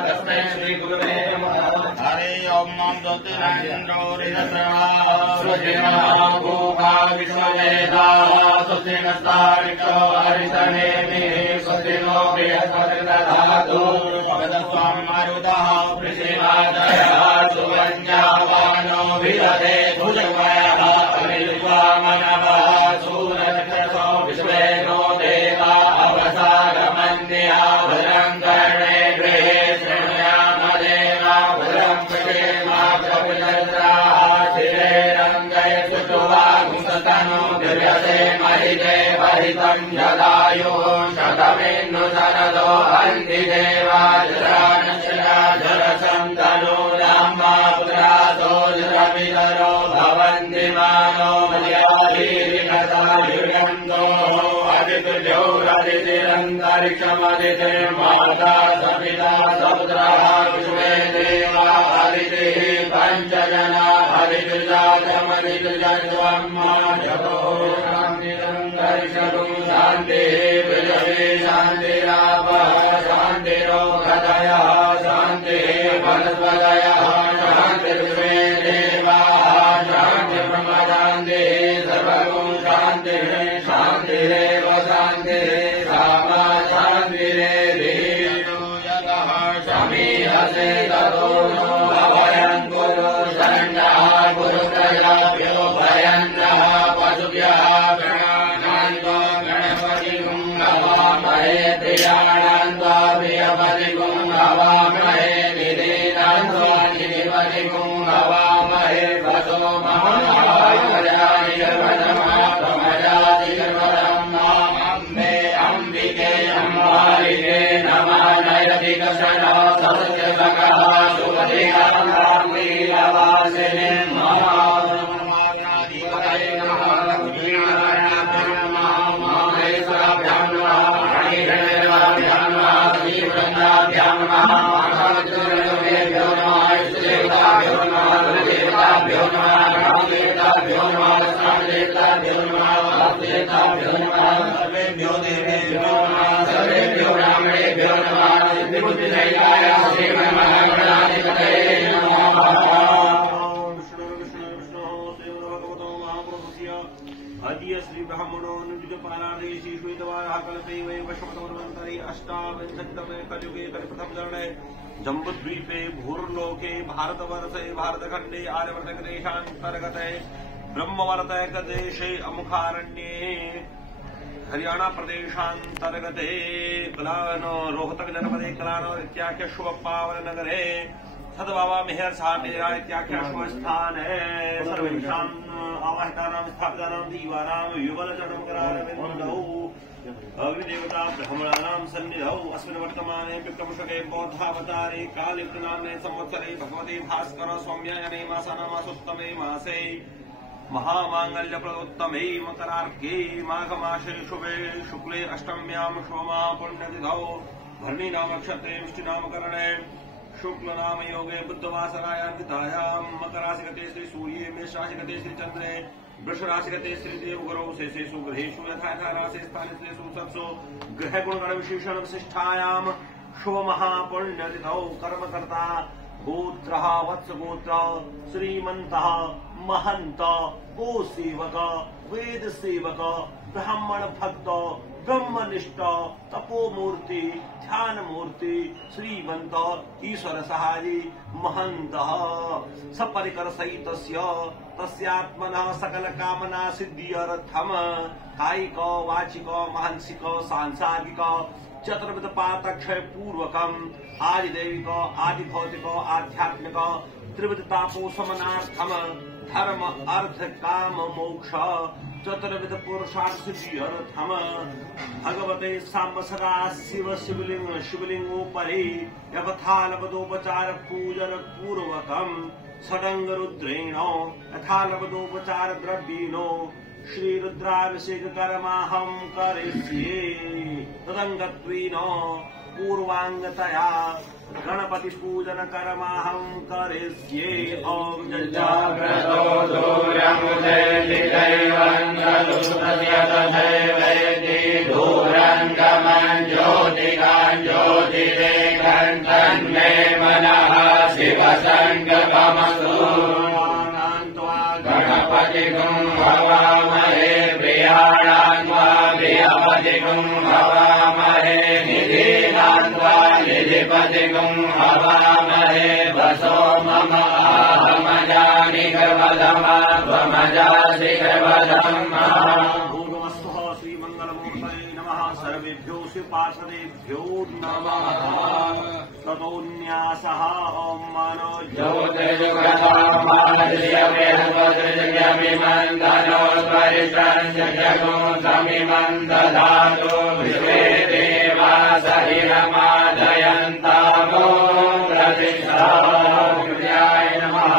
तस्मै श्री गुरुवे नमः। हरे ओम नमो ज्योतिराजोरिदस्रवा विश्ववेदा सुस्तिनस्तारिको हरितनेमि स्वस्तिनो बृहस्पतिर्दधातु पदस्वामी मारुतः पृथ्वीराजः सुवन्यावानो विदधे भुजगमयः अनिर्वामनवः सूरजसो विश्वेनो देवा अवसागमन्यः भद्रं कर्णेभिः शृणुयाम देवा भद्रं पश्येमा कपिलद्राः शिरेरङ्गयसुष्टुवागुंसतनु दिव्यसे महिते वहितं जलायो शतमेन्नु शरदो हन्ति देवा जरसन्तनो लाम्बा पुत्रासो जरमिदरो भवन्ति मानो मर्यादीरिकतायुगन्तो अदितिर्जौरदितिरन्तरिक्षमदितिर्माता सपिता सपुत्रः विश्वे देवा हरितिः पञ्चजना हरितिर्जातमदितिर्जन्त्वम्मा जपो शान्तिरन्तरिक्षगुं शान्तिः पृथिवी शान्तिरापः शान्तिरोगदयः शान्तिः वनस्पतयः शान्तिर्विश्वे देवाः शान्तिर्ब्रह्म शान्तिः सर्वगुं शान्तिः शान्तिरेव शान्तिः सामा शान्तिरेव जगः शमीहसे ततो नो अभयं कुरु शरण्यः गुरुत्रयाभ्यो भयन्नः पशुभ्यः गणानान्तो गणपतिं नमामहे प्रियाणान्तो प्रियपतिं नमामहे निधीनान्तो निधिपतिं नमामहे वसो महाराजानि अम्बिके अम्बालिके नमः नैरतिकशनो सत्यसखः सुपतिहासीलवासिने महाधिपतये नमः महेश्वराभ्यां नमः गणेशदेवाभ्यां नमः श्रीवृन्दाभ्यां नमः महादेवेभ्यो नमः इष्टदेवताभ्यो नमः देवताभ्यो नमः गणदेवताभ्यो नमः देवताभ्यो नमः देवताभ्यो नमः सर्वेभ्यो देवेभ्यो नमः सर्वेभ्यो ब्राह्मणेभ्यो नमः सिद्धिबुद्धिदैवाय श्रीमन्महागणाधिपतये नमः। अद्य श्री ब्राह्मणो निजपालादेशी श्वेतवारः कल्पे वै वशमतमन्वन्तरे अष्टाविंशतितमे कलियुगे कलिप्रथम चरणे जम्बुद्वीपे भूर्लोके भारतवर्षे भारतखण्डे आर्यवर्तकदेशान्तर्गते ब्रह्मवर्तकदेशे अमुखारण्ये हरियाणा प्रदेशान्तर्गते कलानो रोहतक जनपदे कलानो इत्याख्य शुभ पावन नगरे सद्बाबा मेहर साहब इत्याख्य शुभ स्थान है। सर्वेषाम् आवाहितानां स्थापितानां दीवानां युगलचरणकरारविन्दौ अग्निदेवता ब्राह्मणानां सन्निधौ अस्मिन् वर्तमाने विक्रमशके बौद्धावतारे कालयुक्तनाम्ने संवत्सरे भगवते भास्कर सौम्यायने मासानामासोत्तमे मासे महामांगल्यप्रदोत्तमे मकरार्के माघमासे शुभे शुक्ले अष्टम्यां शुभमा पुण्यतिथौ भरणी नाम नक्षत्रे मिष्टिनामकरणे शुक्ल नाम योगे बुद्धवासरायान्वितायां मकराशिगते श्री सूर्ये मेषराशिगते श्री चंद्रे वृषराशिगते श्री देवगुरौ शेषेषु ग्रहेषु यथा यथा राशि स्थानेषु सत्सु ग्रह गुणगण विशेषण विशिष्टायां शुभ महापुण्यतिथौ कर्मकर्ता गोत्रः वत्सगोत्र श्रीमन्तः महंत गोसेवक वेद सेवक ब्राह्मण भक्त ब्रह्मनिष्ठ तपोमूर्ति ध्यान मूर्ति श्रीमंत ईश्वर सहायी महंत सपरिकर सहित तस्यात्मनः सकल कामना सिद्ध्यर्थम कायिक वाचिक मानसिक सांसारिक चतुर्विध पातक्षय पूर्वकम आदिदैविक आदि भौतिक आध्यात्मिक त्रिविध तापोशमनार्थम धर्म अर्थ काम मोक्ष चतुर्विध पुरुषार्थ सिद्ध्यर्थम भगवते सांब सदा शिव शिवलिंगोपरि यथालपदोपचार पूजन पूर्वकम षडंग रुद्रेण यथालपदोपचार द्रव्येनो श्री रुद्राभिषेक कर्माहं करिष्ये तदंगत्वेन पूर्वांगतया गणपति पूजन कर्माहं करिष्ये। ओम जजाग्रतो दूरङ्गमन् ज्योतिकान् ज्योतिरेकन् तन्मे मनः शिवसङ्कल्पमस्तु गणपतिगुं हवामहे प्रियाणां वा प्रियपतिगुं हवामहे निधीनां निधिपतिगुं हवामहे वसो मम आहमजानि गर्वधमा त्वमजासि गर्वधमा सर्वेभ्यो श्रीपार्षदेभ्यो नमः। ततोन्यासः ॐ मानो ज्योतिर्जुगदामादिशमिमन्दनोत्परिशञ्जगुं दधातु विश्वे देवा सहिरमादयन्तामो प्रतिष्ठाय नमः।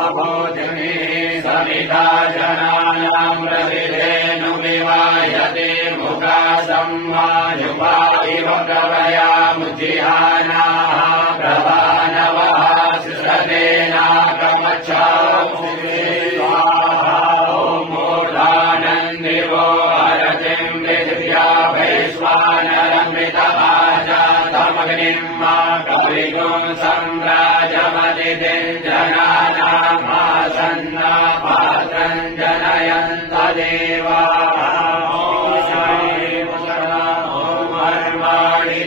अभोजने सविता जनानां प्रतिधेनुविवायते मुखा संवायुवा इव प्रवयामुज्जिहानाः प्रभानवः सुषतेनाकमच्छामुखे मूर्धानन्दिवो हरतिं पृथिव्या वैश्वानरमृतभाजातमग्निं मा कविगुं सम्राजमतिथिं जनानामासन्ना पात्रं जनयन्त देवाः।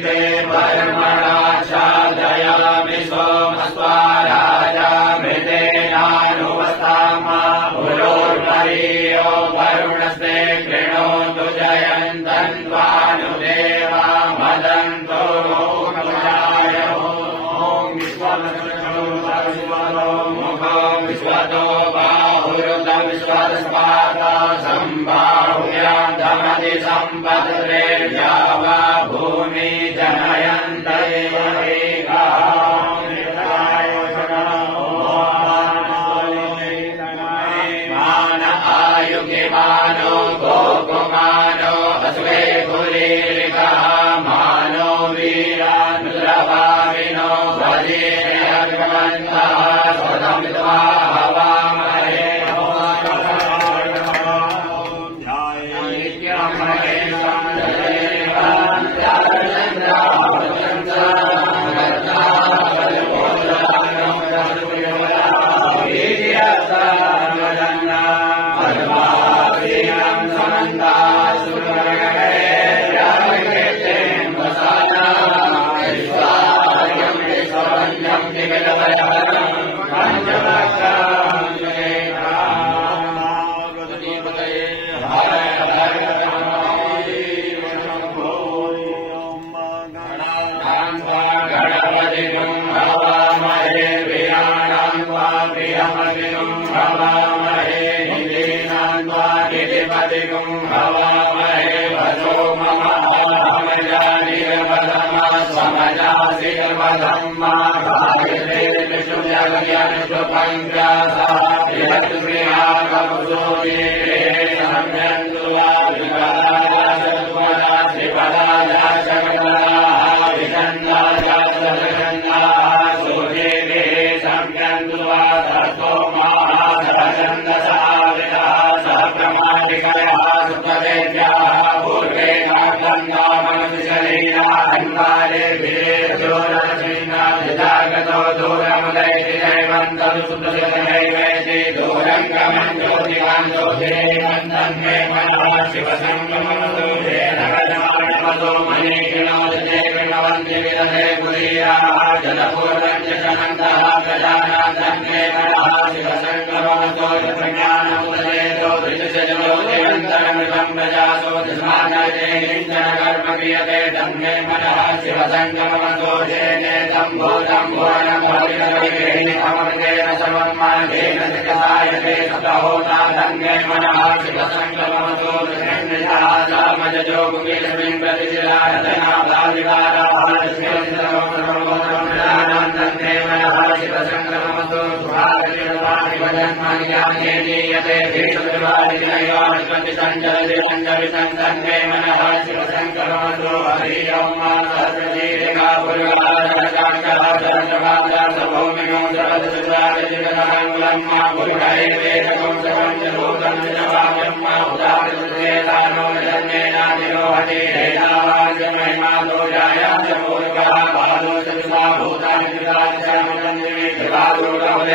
ते वर्मणा साधयामि सोमस्वाराजा मृतेनानुवस्तामा पुरोर्मरीयो वरुणस्ते कृणोतु जयन्तन्त्वानुदेवा मदन्तो मुखाय ॐ मुखो विश्वतो बाहुरुत विश्वस्पाता सम्बाहुयां धमति सम्पत्रे जावा भूमि जनयन्त मान आयुगिमानो गोकुमानो अस्वे कुलीरिकः मानो वीरानुद्रभाविनो वजीर्यगमन्तः स्वतमित्वा हवामहे ब्रह्मा चेतानो जन्मेनातिरोहति हेतावास्य महिमातो जायास्य पूर्वः पादो चतुर्धा भूतानि त्रिदानि च